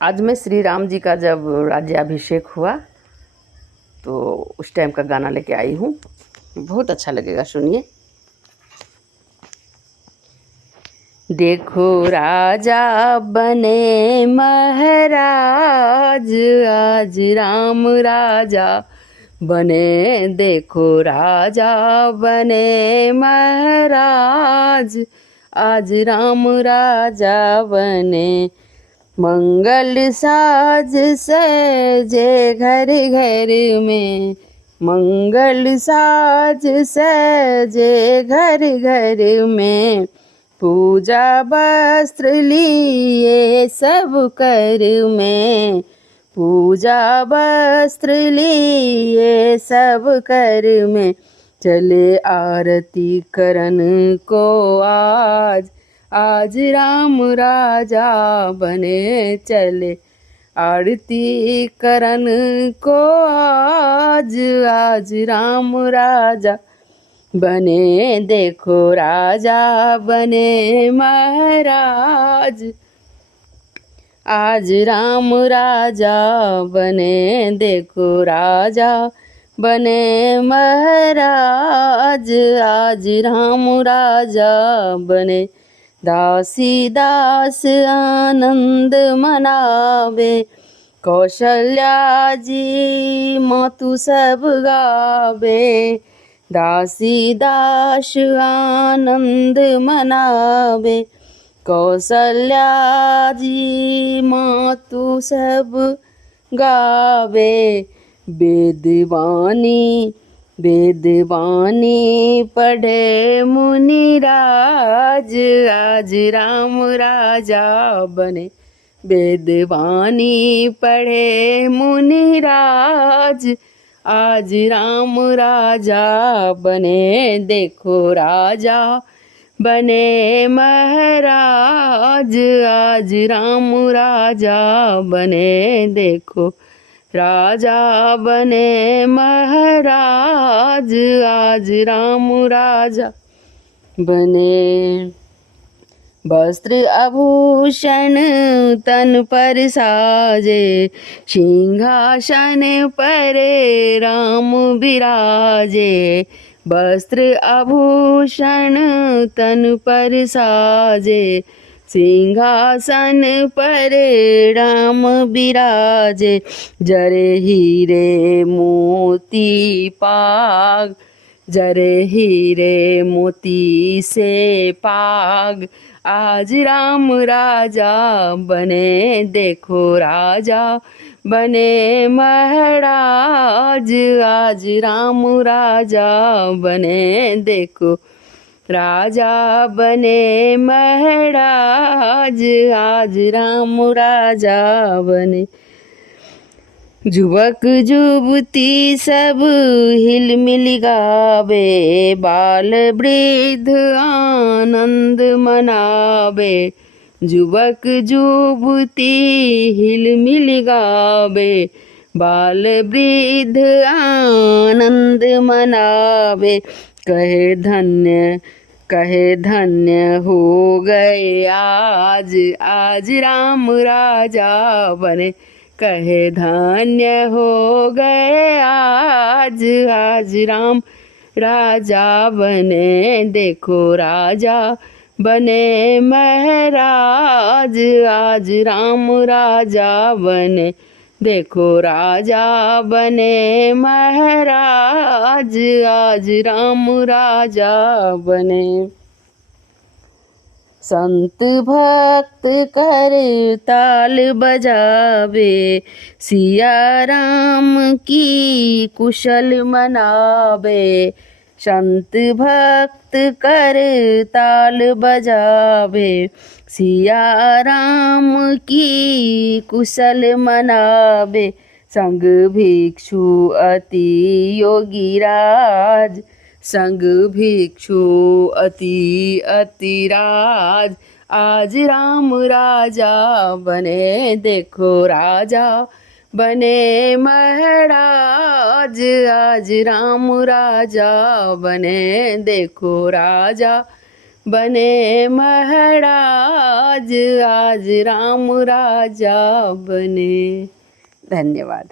आज में श्री राम जी का जब राज्याभिषेक हुआ तो उस टाइम का गाना लेके आई हूँ। बहुत अच्छा लगेगा, सुनिए। देखो राजा बने महाराज, आज राम राजा बने। देखो राजा बने महाराज, आज राम राजा बने। मंगल साज सजे घर घर में, मंगल साज सजे घर घर में। पूजा वस्त्र लिए सब कर में, पूजा वस्त्र लिए सब कर में। चले आरती करन को आज, आज राम राजा बने। चले आरती करन को आज, आज राम राजा बने। देखो राजा बने महाराज, आज राम राजा बने। देखो राजा बने महाराज, आज राम राजा बने। दासी दास आनंद मनावे, कौशल्या जी मातु सब गावे। दासी दास आनंद मनावे, कौशल्या जी मातु सब गावे। वेदवाणी वेदवाणी पढ़े मुनिराज, आज राम राजा बने। वेदवाणी पढ़े मुनिराज, आज राम राजा बने। देखो राजा बने महाराज, आज राम राजा बने। देखो राजा बने महाराज, आज राम राजा बने। वस्त्र आभूषण तन पर साजे, सिंहासन पर राम विराजे। वस्त्र आभूषण तन पर साजे, सिंहासन पर राम विराजे। जरे हीरे मोती पाग, जरे हीरे मोती से पाग, आज राम राजा बने। देखो राजा बने महाराज, आज राम राजा बने। देखो राजा बने महाराज, आज राम राजा बने। युवक युवती सब हिल मिल गावे, बाल वृद्ध आनंद मनावे। युवक युवती हिल मिल गावे, बाल वृद्ध आनंद मनावे। कहे धन्य हो गए आज, आज राम राजा बने। कहे धन्य हो गए आज, आज राम राजा बने। देखो राजा बने महाराज, आज राम राजा बने। देखो राजा बने महाराज, आज राम राजा बने। संत भक्त कर ताल बजावे, सिया राम की कुशल मनावे। संत भक्त कर ताल बजावे, सिया राम की कुशल मनावे। संग भिक्षु अति योगी राज, संग भिक्षु अति अति राज, आज राम राजा बने। देखो राजा बने महाराज, आज राम राजा बने। देखो राजा बने महाराज, आज राम राजा बने। धन्यवाद।